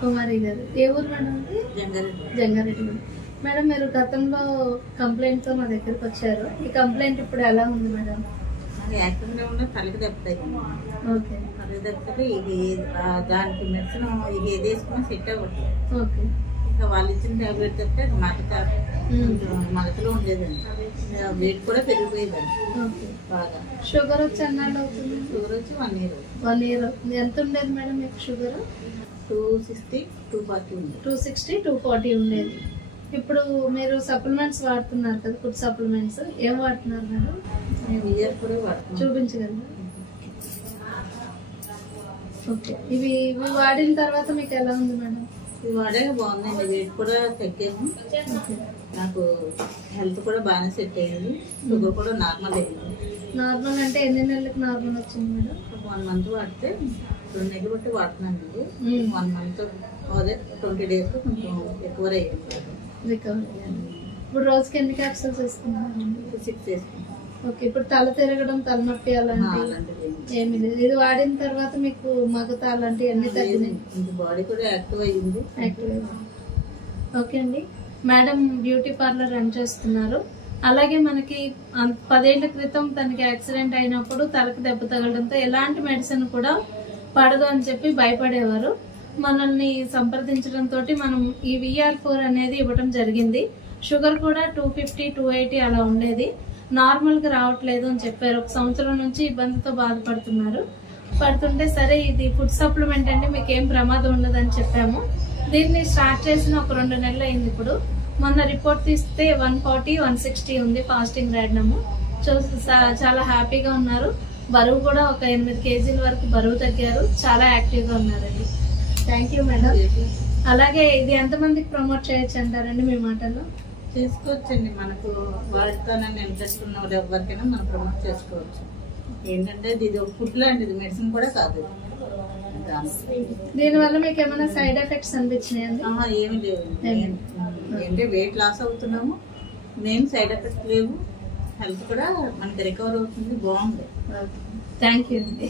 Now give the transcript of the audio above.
కుమారి గారు. ఏ ఊరు madam? Jangareddy. Madam మీరు గతంలో కంప్లైంట్ తో మా దగ్గరకు వచ్చారు. ఈ కంప్లైంట్ ఇప్పుడు ఎలా ఉంది మేడం? యాక్టివ్గా ఉన్న తలకి దెబ్బతాయి. ఓకే. తలకి దెబ్బతే ఇది దానికి మెడిసిన్ ఇది ఏది వేసుకున్నా సెట్ అవ్వదు. ఓకే. ఇంకా వాళ్ళు ఇచ్చిన టాబ్లెట్ తప్పితే మగతలో ఉండేదండి. వెయిట్ కూడా పెరిగిపోయేదండి బాగా. షుగర్ వచ్చి ఎన్నాళ్ళు అవుతుంది? షుగర్ వచ్చి 1 year. 1 year. ఎంత ఉండేది మేడం మీకు షుగర్? 260, 240 ఉంది. 260, 240 ఉండేది. ఇప్పుడు మీరు సప్లిమెంట్స్ వాడుతున్నారు కదా, ఫుడ్ సప్లిమెంట్స్ ఏం వాడుతున్నారు మేడం? ఇయర్ కూడా వాడుతున్నాను. చూపించగలరా? ఓకే. ఇవి వాడిన తర్వాత మీకు ఎలా ఉంది మేడం? ఇవి వాడాక బాగుందండి. వెయిట్ కూడా తగ్గాము. నాకు హెల్త్ కూడా బాగానే సెట్ అయ్యింది. షుగర్ కూడా నార్మల్ అయ్యింది. నార్మల్ అంటే ఎన్ని నెలలకు నార్మల్ వచ్చింది మేడం? 1 month వాడితే 2 నెలలు బట్టి వాడుతున్నానండి. 1 month అదే 20 days కొంచెం ఎక్కువ అయ్యింది. ఇప్పుడు రోజుకి ఎన్ని క్యాప్సూల్స్ వేసుకున్నారు? 6 వేసుకున్నాను. ఓకే. ఇప్పుడు తల తిరగడం, తలనొప్పి అలాంటివి ఏమి లేదు. ఇది వాడిన తర్వాత మీకు మగత అలాంటివి అన్ని తగ్గినాయి. బాడీ కూడా యాక్టివ్ అయ్యింది. ఓకే అండి. మేడం బ్యూటీ పార్లర్ రన్ చేస్తున్నారు. అలాగే మనకి 10 ఏళ్ల క్రితం తనకి యాక్సిడెంట్ అయినప్పుడు తలకు దెబ్బ తగలడంతో ఎలాంటి మెడిసిన్ కూడా పడదు అని చెప్పి భయపడేవారు. మనల్ని సంప్రదించడంతో మనం ఈ VR4 అనేది ఇవ్వడం జరిగింది. షుగర్ కూడా 250, 280 అలా ఉండేది. నార్మల్ గా రావట్లేదు అని చెప్పారు. 1 సంవత్సరం నుంచి ఇబ్బందితో పడుతుంటే సరే ఇది ఫుడ్ సప్లిమెంట్ అంటే మీకు ఏం ప్రమాదం ఉండదని చెప్పాము. దీన్ని స్టార్ట్ చేసిన ఒక 2 నెలలు అయింది. ఇప్పుడు మొన్న రిపోర్ట్ తీస్తే 140, 160 ఉంది ఫాస్టింగ్ ర్యాడ్నమ్. చాలా హ్యాపీగా ఉన్నారు. బరువు కూడా ఒక 8 kg వరకు బరువు తగ్గారు. చాలా యాక్టివ్ గా ఉన్నారండి. Thank you madam. అలాగే ఇది ఎంతమందికి ప్రమోట్ చేయొచ్చు అంటారండి మీ మాటల్లో? చేసుకోవచ్చండి. మనకు వాడతానని ఇంట్రెస్ట్ ఉన్న ఎవరికైనా మనం ప్రమోట్ చేసుకోవచ్చు. ఏంటంటే ఇది ఒక ఫుడ్ లాంటిది, మెడిసిన్ కూడా కాదు. దీనివల్ల మీకు ఏమైనా సైడ్ ఎఫెక్ట్స్ అనిపించినాయండి? ఏమి లేవు. ఏంటంటే వెయిట్ లాస్ అవుతున్నాము, మెయిన్ సైడ్ ఎఫెక్ట్స్ లేవు. హెల్త్ కూడా మనకి రికవర్ అవుతుంది. బాగుంది. థ్యాంక్ యూ అండి.